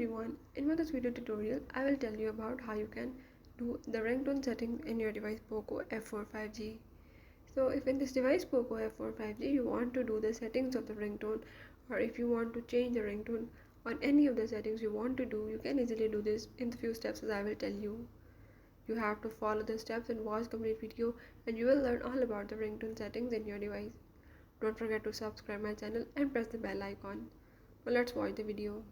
everyone, in this video tutorial I will tell you about how you can do the ringtone settings in your device Poco F4 5G. So if in this device Poco F4 5G you want to do the settings of the ringtone, or if you want to change the ringtone on any of the settings you want to do, you can easily do this in the few steps as I will tell you. You have to follow the steps and watch complete video and you will learn all about the ringtone settings in your device. Don't forget to subscribe my channel and press the bell icon. Now let's watch the video.